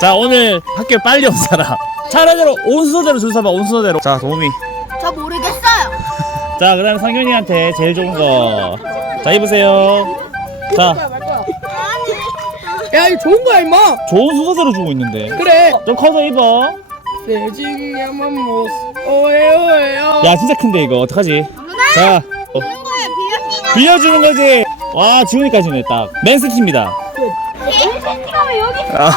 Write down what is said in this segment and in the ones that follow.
자 오늘 학교 빨리 온 사람. 차례대로 온 순서대로 줄 서봐 온 순서대로. 자 도우미. 저 모르겠어요. 자 그다음 상윤이한테 제일 좋은 거자 입으세요. 자. 야 이거 좋은 거야 임마. 좋은 순서대로 주고 있는데. 그래. 좀 커서 입어. 세징야만 못 오에 오에요. 야 진짜 큰데 이거. 어떡하지? 자 어, 빌려주는 거지. 와 지훈이까지는 딱. 맨시티입니다 여기 아,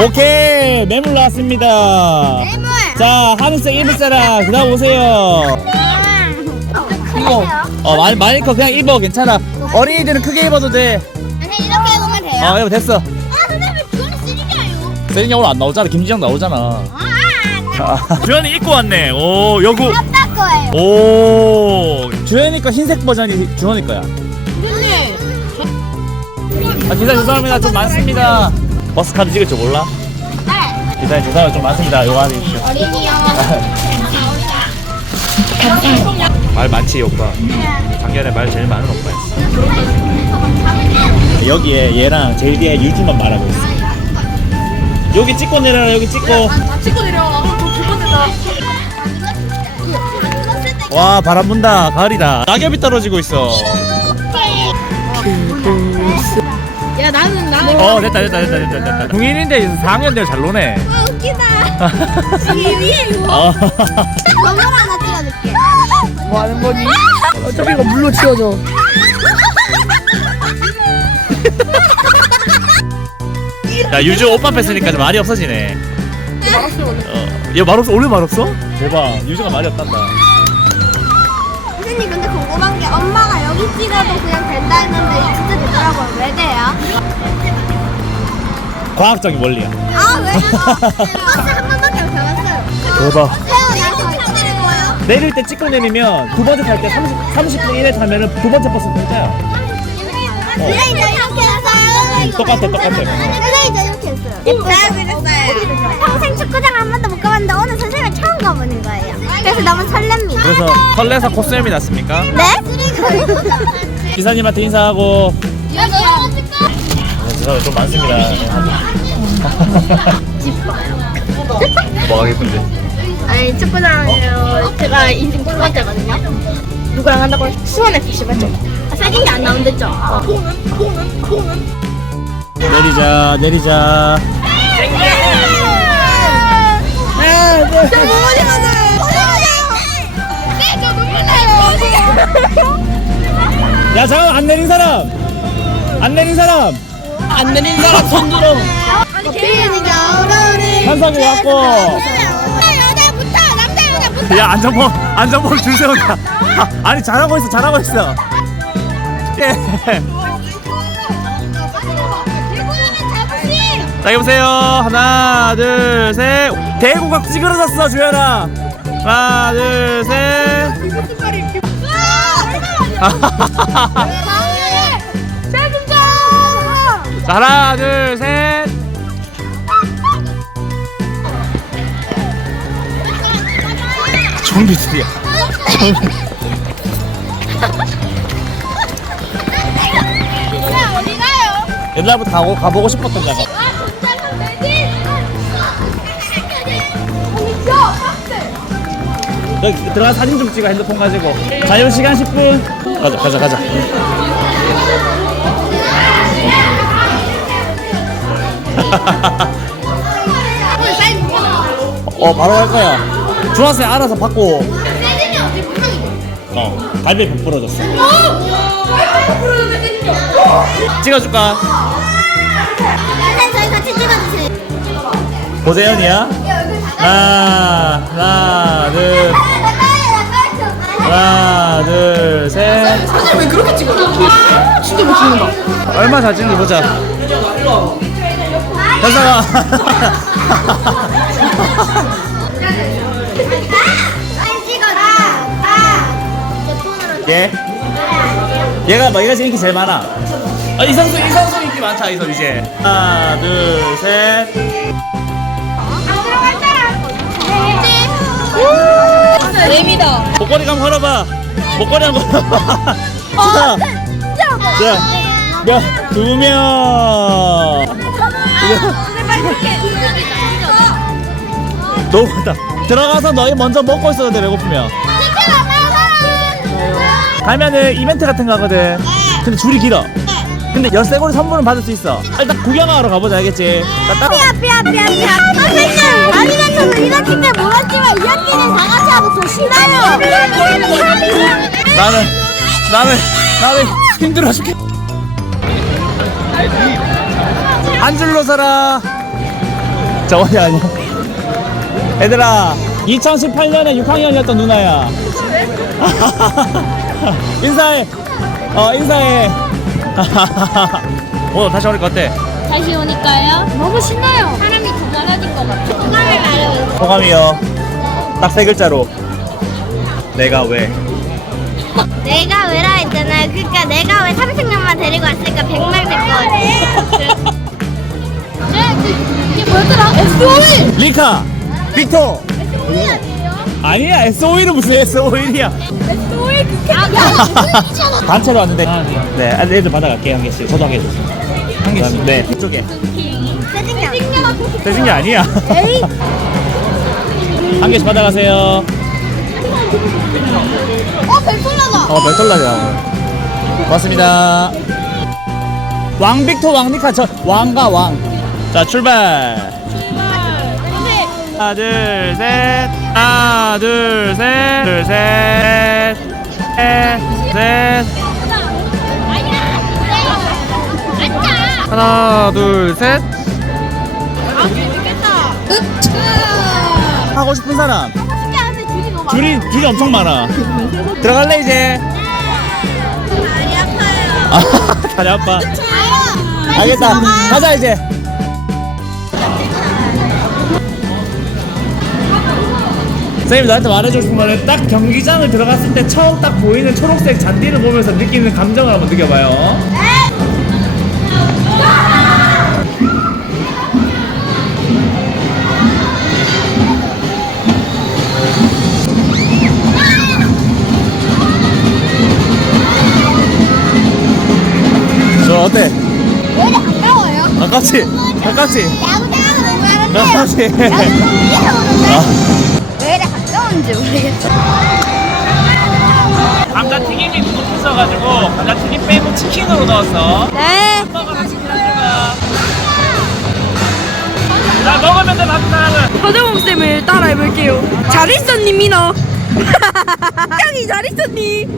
오케이 매물 나왔습니다. 물. 자 하늘색 입을 사람 그다음 오세요. 이거. 어 많이 많이 커. 그냥 입어. 괜찮아. 어린이들은 크게 입어도 돼. 이렇게 해보면 돼요. 어, 입어 됐어. 아 선생님 그거는. 세린이 오늘 안 나오잖아. 김지영 나오잖아. 아, 아, 주현이 입고 왔네. 오 여구. 아빠 거예요. 오 주현이 거 흰색 버전이 주현이 거야. 아 기사님 죄송합니다. 좀 많습니다. 버스 카드 찍을 줄 몰라? 네. 기사님 죄송합니다. 좀 많습니다. 요거 하나 주십시오. 어린이. 말 많지 이 오빠. 작년에 말 제일 많은 오빠였어 여기에 얘랑 제일 뒤에 유주만 말하고 있어. 여기 찍고 내려라 여기 찍고. 찍고 내려와. 두 번째다 와 바람 분다. 가을이다. 낙엽이 떨어지고 있어. 야 나는 나는. 어 됐다 됐다 됐다 됐다 됐다. 중인인데 4학년들 잘 노네. 아 웃기다. 위에 어. 너무 하나 찍어줄게. 뭐 하는 거니? 어차피 이거 물로 치워줘. 야 유주 오빠 뺐으니까 좀 말이 없어지네. 어, 얘 말 없어? 원래 말 없어? 대박. 유주가 말이 없단다 찍어도 그냥 된다 했는데 진짜 되더라고요. 왜 돼요? 과학적인 원리야 아 왜요? 버스 한 번밖에 못 타봤어요. 대박 태어나서 찍는 거예요? 내릴 때 찍고 내리면 두 번째 탈 때 30, 30분 이내 타면은 두 번째 버스 공짜야 그래 이제 이렇게 해서 똑같아, 똑같아. 그래 이제 이렇게 했어요. 제가 그랬어요. 평생 축구장 한 번도 못 가봤는데 오늘 선생님을 처음 가보는 거예요. 그래서 너무 설렙니다. 그래서 설레서 코스염이 났습니까? 네? 기사님한테 인사하고 야, 너 어떡해? 네, 죄송해요 좀 많습니다 뭐가 예쁜데? 아니 축구장이요 제가 인생 첫 번째거든요 누구랑 한다고 수원 FC 맞죠? 아, 사진이 안 나온댔죠? 폰은 폰은 폰은 내리자 내리자 저 머리 맞아요. 네, 저 눈물 나요. 야 잠깐 안 내린 사람. 안 내린 사람. 안 내린 사람 손 들어. 현석이 왔고. 여자부터 남자 여자부터. 야 안전모 안전모 줄 세운다 아, 아니 잘하고 있어 잘하고 있어. 예. 자 여보세요. 하나 둘셋. 대구가 찌그러졌어 주현아. 하나 둘셋 자 하나 둘 셋. 좀비들이야. 어디 가요? 옛날부터 가고, 가보고 싶었던 데가 여기 들어가 사진 좀 찍어 핸드폰 가지고. 자유 시간 10분 가자 가자 가자. 어 바로 갈 거야. 중학생 알아서 받고. 어 갈비 100 부러졌어. 찍어줄까? 저희 같이 찍어주세요. 고재현이야? 하나 하나 둘 하나 둘 셋 사진 왜 그렇게 찍어? 진짜 못 찍는다 얼마 잘 찍는지 보자 현상아 사진 찍어라. 아. 제 폰으로. 얘 얘가 뭐 얘가 지금 인기 제일 많아 아, 이상수 이상수 인기 많다 이서 이제 하나 둘 셋 재미다 목걸이 한번 걸어봐 목걸이 한번 걸어봐 진짜. 자두 명. 너무 많다. 들어가서 너희 먼저 먹고 있어도 돼 배고프면. 가면은 이벤트 같은 거 하거든. 근데 줄이 길어. 근데 열쇠고리 선물은 받을 수 있어. 일단 구경하러 가보자 알겠지? 나 따라. 삐야 삐야 삐야 삐야 선생님 아니면 저는 1학기 때 몰랐지만 2학기는 다 같이 하고 저 신나요 나는 나는 나는 힘들어 죽겠. 한 줄로 서라. 저원이 아니야. 얘들아, 2018년에 6학년이었던 누나야. 인사해. 어 인사해. 오늘 다시 오니까 어때? 다시 오니까요. 너무 신나요. 사람이 더 많아진 것 같아요. 소감을 말해요. 소감이요. 딱 세 글자로. 내가 왜? 내가 왜라 했잖아요 그러니까 내가 왜 삼식년만 데리고 왔을까 백말 됐거든 이게 뭐였더라? SOE! 리카, 빅토. 아니야, SO일은 무슨 SO일이야? SOE 그 단체로 왔는데. 네, 아, 애들 받아갈게요 한 개씩. 저도 한 개씩. 한 개씩. 네, 이쪽에. 게 아니야. 에이! 한 개씩 받아가세요. 어, 벨솔라다! 어, 별돌라요. 고맙습니다. 왕빅토, 왕리카, 저 왕가 왕. 자, 출발. 하나, 둘, 셋. 하나, 둘, 셋. 둘, 셋. 셋, 셋. 하나, 둘, 셋. 하고 싶은 사람. 줄이 줄이 엄청 많아. 들어갈래 이제. 다리 아파요 아, 다리 아파. 알겠다. 가자 이제. 선생님 나한테 말해주고 싶은 거는 딱 경기장을 들어갔을 때 처음 딱 보이는 초록색 잔디를 보면서 느끼는 감정을 한번 느껴봐요. 저 어때? 왜 이렇게 가까워요? 가깝지? 가깝지? 야구장은 너무 가는데 가깝지? 왜 이렇게 가까운지 모르겠어 감자튀김이 부족해서가지고 감자튀김 빼고 치킨으로 넣었어. 네 먹어라 치킨 한 조각. 자 먹으면 돼 다른 사람은. 서정욱 쌤을 따라해볼게요. 잘 있었니, 민호? 짱이 잘 있었니?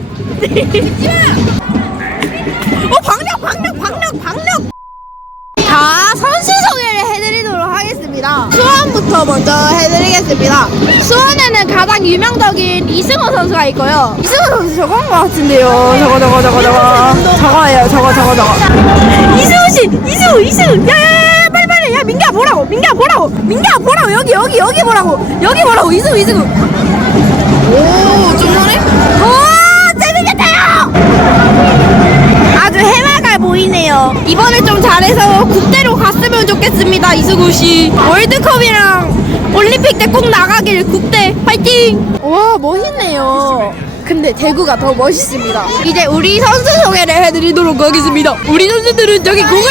어, 방력, 방력, 방력, 방력! 자, 선수 소개를 해드리도록 하겠습니다. 수원부터 먼저 해드리겠습니다. 수원에는 가장 유명적인 이승호 선수가 있고요. 이승호 선수 저건 것 같은데요. 저거, 저거, 저거, 저거. 저거예요, 저거, 저거, 저거. 이승우 씨! 이승우, 이승우! 야, 야, 야, 야, 빨리, 빨리! 야, 민기야, 보라고! 민기야, 보라고! 민기야, 보라고! 여기, 여기, 여기 보라고! 여기 보라고! 이승우, 이승우! 오, 좀 전에? 오, 재밌겠다요! 아주 해맑아 보이네요. 이번에 좀 잘해서 국대로 갔으면 좋겠습니다, 이승우 씨. 월드컵이랑 올림픽 때 꼭 나가길 국대 파이팅! 와, 멋있네요. 근데 대구가 더 멋있습니다. 이제 우리 선수 소개를 해드리도록 하겠습니다. 우리 선수들은 저기 공을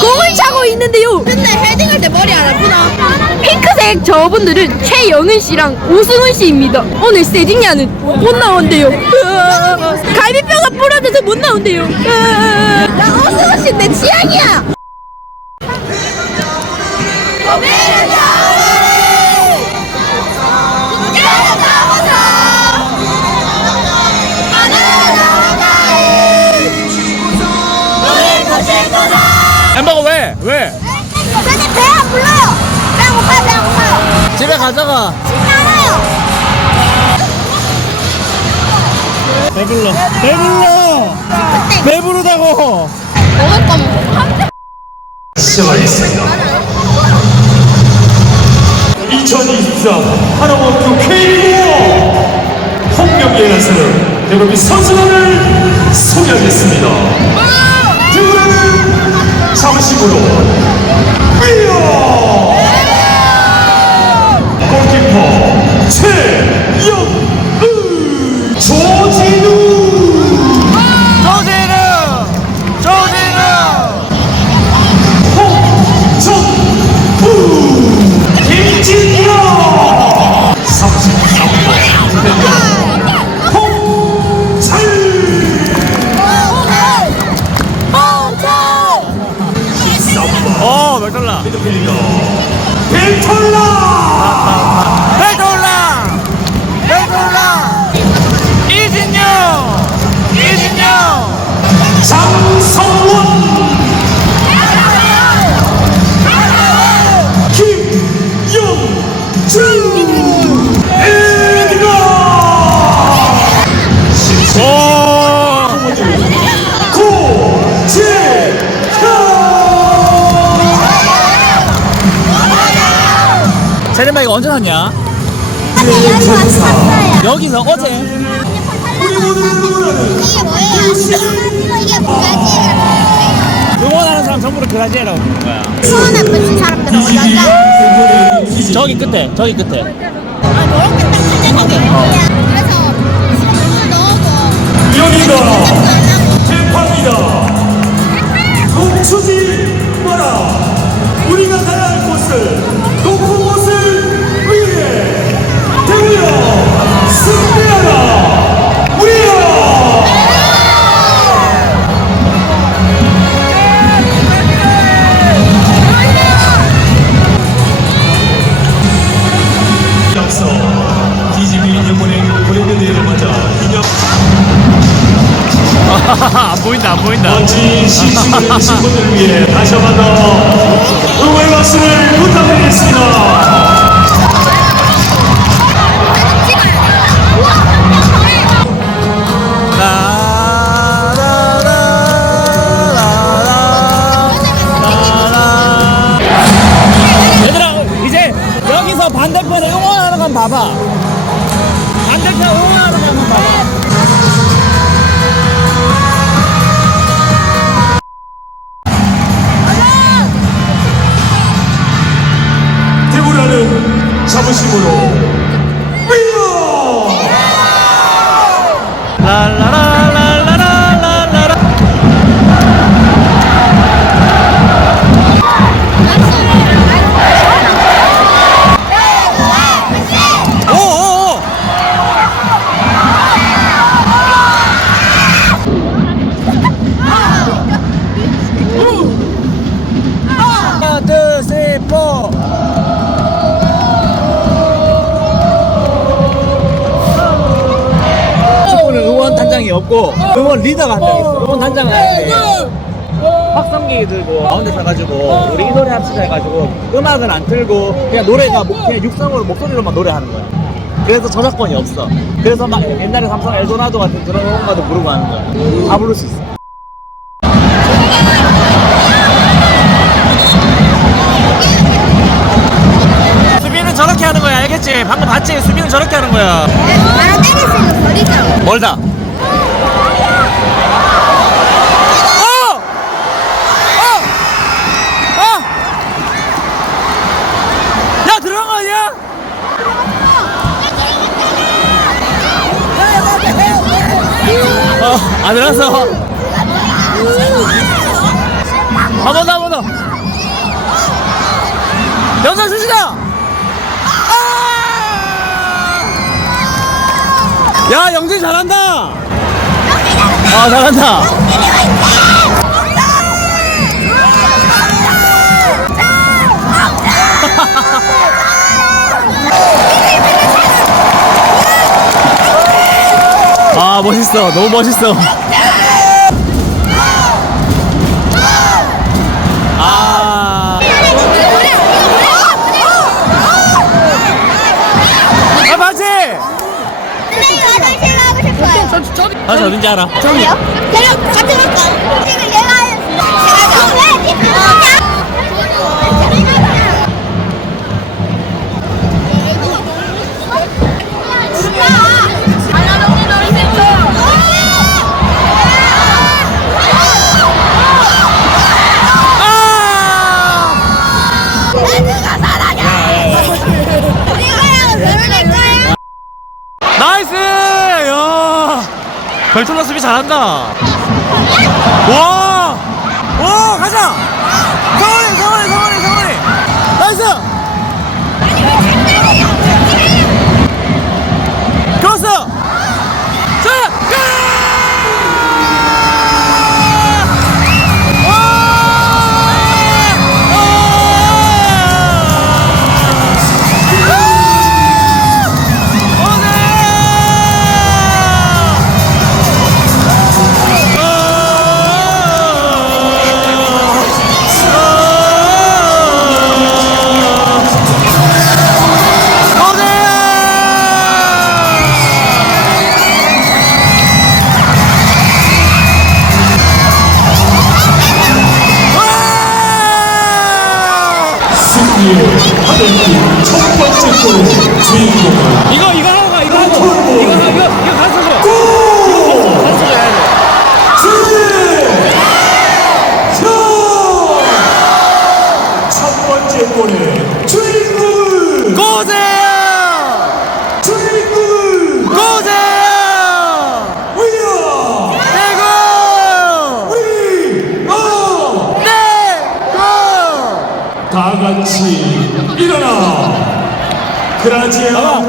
공을 차고 있는데요. 근데 헤딩할 때 머리 안 아프나? 핑크색 저분들은 최영은 씨랑 오승훈 씨입니다. 오늘 세징야는 못 나온대요. 으아, 갈비 뼈가 부러져서 못 나온대요. 으아, 나 오승훈 씨내 취향이야. 장식으로 세임아 이거 언제 샀냐? 아니 여기 와서 샀어요. 여기서 어제 이게 뭐예요? 이게 브라질 응원하는 사람 전부를 그라지에라고 부르는 거야 수원에 붙인 사람들은 어떨까? 저기 끝에 저기 끝에 아 저렇게 딱 찾아가게 그래서 물을 넣어서 여기가 대파입니다. 멈추지 마라. 우리가 가야 할 곳을 해주신 분들을 위해 다시 한번 더 응원의 박수를 부탁드리겠습니다. 반대편에 응원하는 건 봐봐 반대편 응원하는 건 한번 봐봐 자부심으로 없고 응원 리더가 한명 있어. 응원 단장은 아닌데 확성기 들고 가운데 서가지고 우리 이 노래 합시다 해가지고 음악은 안 틀고 그냥 노래가 목- 그냥 육성으로 목소리로만 노래하는 거야. 그래서 저작권이 없어. 그래서 막 옛날에 삼성 엘도나도 같은 그런 음악도 부르고 하는 거야. 다 부를 수 있어. 수비는 저렇게 하는 거야, 알겠지? 방금 봤지? 수비는 저렇게 하는 거야. 나랑 때릴 수 있는 거리죠 멀다. 어, 안 들어갔어. 한 번 더, 한 번 더. 연상 수시다! 아! 야, 영진 잘한다! 아, 잘한다! 아, 멋있어. 너무 멋있어. 아. 아, 맞지? 근데 싶어요 어딘지 알아? 저기요? 그럼 같이 갈까? 지금 얘가 제가 왜 나이스! 야! 별tor나 수비 잘한다. 와! 오, 가자!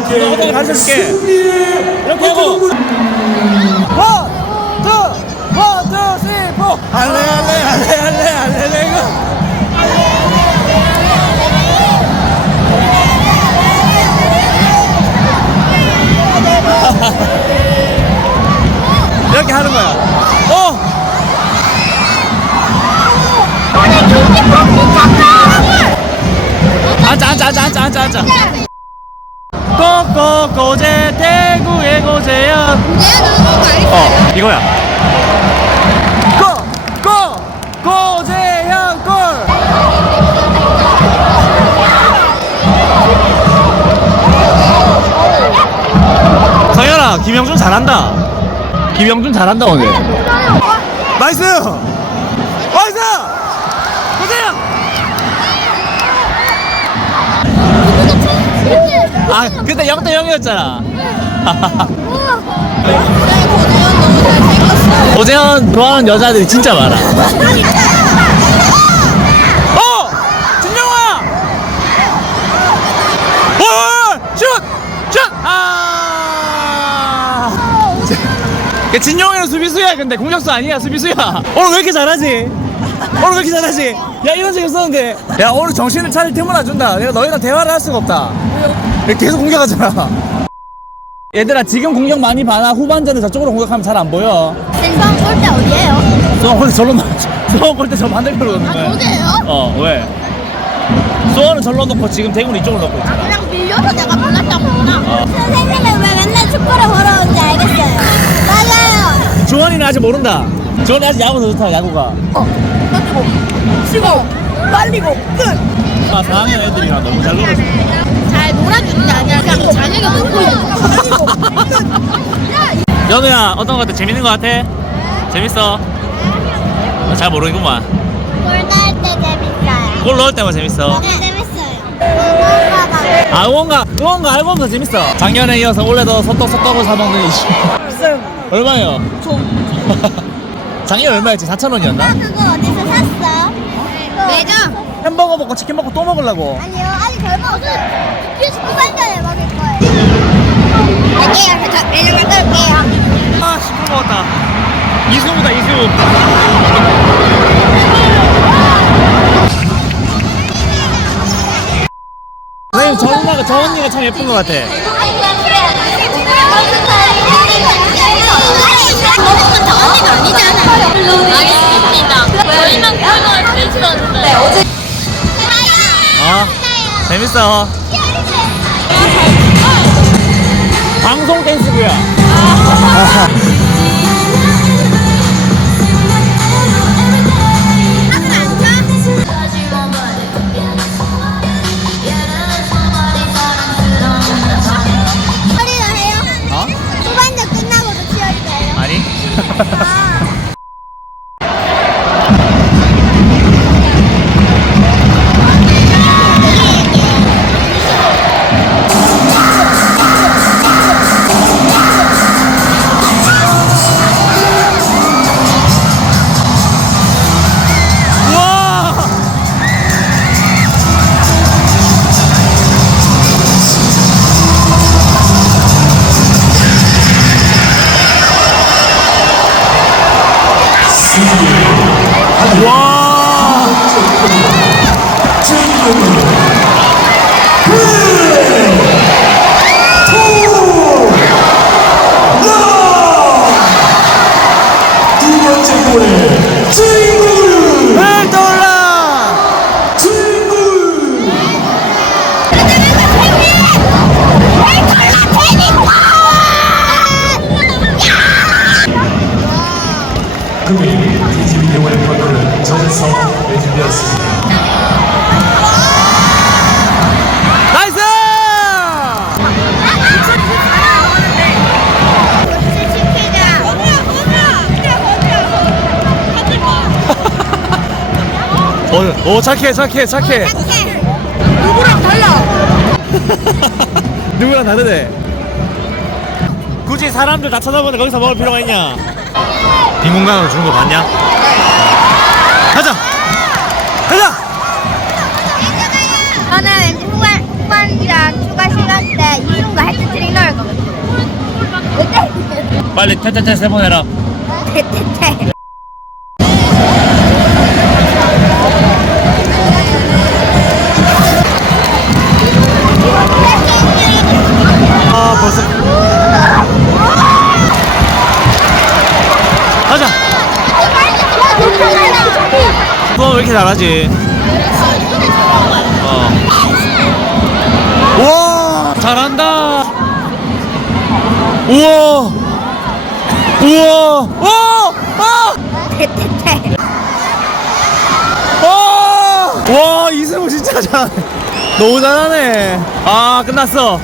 너 어떻게 가르쳐줄게. 이렇게 하고. 원, 투, 원, 투, 쓰리, 포. 할래, 할래, 할래, 할래, 할래, 레고. 이렇게 하는 거야. 어! 앉아, 앉아, 앉아, 앉아, 앉아, 앉아. 꼬꼬 고제 대구의 고재현 어 이거야. 꼬꼬 고재현 골 성현아 김영준 잘한다. 김영준 잘한다 오늘. 나이스 나이스 고재현 아 그때 0대 0이었잖아 고재현 좋아하는 여자들이 진짜 많아 어! 진영아! 어! 슛! 슛! 아! 그 진영이는 수비수야 근데 공격수 아니야 수비수야 오늘 왜 이렇게 잘하지? 오늘 왜 이렇게 잘하지? 야 이런 적 있었는데 야 오늘 정신을 차릴 틈을 안 준다 내가 너희랑 대화를 할 수가 없다 계속 공격하잖아 얘들아 지금 공격 많이 봐나 후반전에 저쪽으로 공격하면 잘 안 보여 생선 꼴대 어디예요? 수원 골대 절로 놓 수원 골대 저 반대편으로 놓는 거야 어디예요? 어 왜? 수원은 절로 놓고 지금 대구는 이쪽으로 놓고 있잖아 그냥 밀려서 내가 몰랐다구나. 어. 선생님은 왜 맨날 축구를 보러 오는지 알겠어요. 맞아요. 주원이는 아직 모른다 주원이 아직 야구 더 좋다 야구가 치고 빨리고 끝 아 4학년 애들이랑 너무 잘 놀았어 자녀가 놀고 있는 연우야 어떤 거 같아? 재밌는 거 같아? 재밌어? 어, 잘 모르겠구만 골날 때 재밌어요. 골 넣을 때만 재밌어 네, 재밌어요. 아 응원가 응원가 앨범 더 재밌어 작년에 이어서 올해도 소떡 소떡을 사 먹는 이슈 비싸요 얼마요? 작년 얼마였지? 4,000원이었나? 그거 어디서 샀어? 매장. 햄버거 먹고 치킨 먹고 또 먹으려고 아니요, 아직 덜 먹었어요. 뒤에서 후반전에 먹을. 갈게요. 저 갔다 올게요. 아, 시끄러 먹었다. 이수보다 이수. 선생님, 저 누나가, 저 언니가 참 예쁜 것 같아. 먹으면 저 언니가 아니잖아. 알겠습니다. 저희만 골을 제일 네, 어제. 어, 재밌어. 방송 해요? 어? 후반전 끝나고도 치어리래요. 아니? 오, 오 착해 착해 착해. 누구랑 달라? 누구랑 다르대? 굳이 사람들 다 쳐다보는데 거기서 먹을 필요가 있냐? 빈 공간으로 주는 거 봤냐? 가자! 가자! 저는 왠지 후반, 후반이랑 추가 시간 때 이승우가 해트트릭 넣을 것 같아요. 빨리 테테테 세번 해라. 테테테. 잘하지. 어. 우와! 잘한다! 우와! 우와! 우와 아! 테테테. 와! 와 이승우 진짜 잘하네 너무 잘하네. 아 끝났어.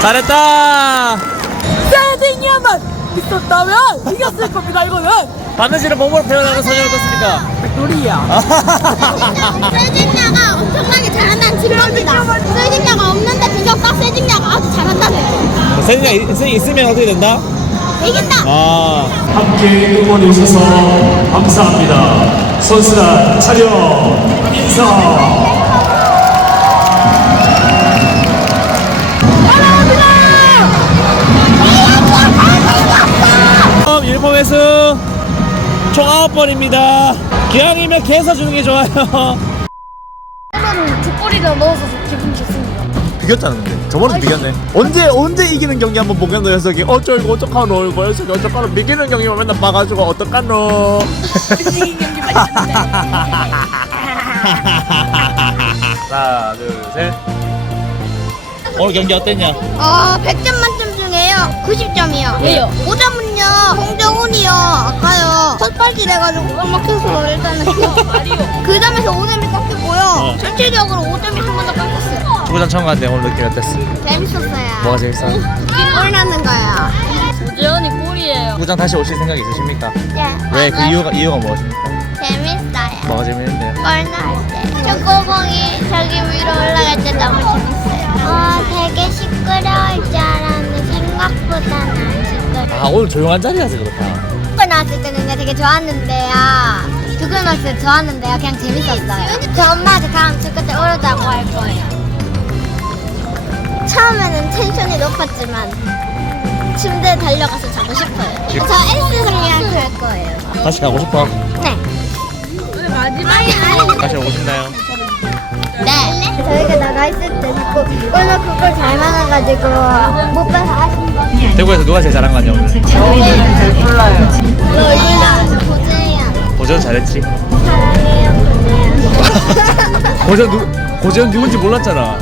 잘했다! 세딩야만 있었다면 이겼을 겁니다 이거는 바느질은 몸으로 표현하는 소녀를 떴습니까? 백돌이야 세징야가 엄청나게 잘한다는 증거입니다. 세징야가 없는데 그것과 세징야가 아주 잘한다는 세진이 있- 있으면 어떻게 된다? 이긴다. 아 함께 응원해 주셔서 감사합니다. 선수단 차렷 인사. 일본에서 총 9번입니다. 기왕이면 개서 주는 게 좋아요. 저는 족보리도 넣어서 기분 좋습니다. 비겼다는 건데. 저번에 비겼네. 언제 언제 이기는 경기 한번 보겠노 녀석이 어쩔고 어떡하노? 이거 녀석이 어떡하노? 비기는 경기만 맨날 봐가지고 어떡하노? 이 경기 하나 둘셋. 오늘 경기 어땠냐? 어, 100점 만점 중에요. 90점이요. 왜요? 5점 은요, 홍정훈이요. 아까요. 첫 발질 해가지고 꽉 막혀서 일단은. 그 점에서 5점이 깎였고요. 어. 전체적으로 5점이 한 번 더 깎였어요. 축구장 처음 갔는데 오늘 느낌 어땠어? 재밌었어요. 뭐가 재밌어? 꼴 나는 거요. 오재현이 꼴이에요 축구장 다시 오실 생각 있으십니까? 네. 왜그 이유가 이유가 무엇입니까? 재밌어요. 뭐가 재밌는데요? 꼴 나올 때. 축구공이 저기 위로 올라갈 때 너무 재밌어요. 어, 되게 시끄러울 줄 알았는데 생각보다는 안 시끄러워. 아 오늘 조용한 자리라서 그렇다 축구 나왔을 때는 내가 되게 좋았는데요. 축구 나왔을 때 좋았는데요. 그냥 재밌었어요. 저 엄마한테 다음 축구 때 오르자고 할 거예요. 처음에는 텐션이 높았지만 침대에 달려가서 자고 싶어요. 저 엘스 승리한테 할 거예요. 다시 가고 싶어? 네. 마지막에 다시 오고 싶나요? 네. 저희가 나가 있을 때 자꾸 오늘 그걸 잘 막아가지고 못 봐서 아쉽다. 대구에서 누가 제일 잘한 거 같냐 오늘? 고재현. 고재현 잘했지 사랑해요, 고재현. 고재현 누 고재현 누군지 몰랐잖아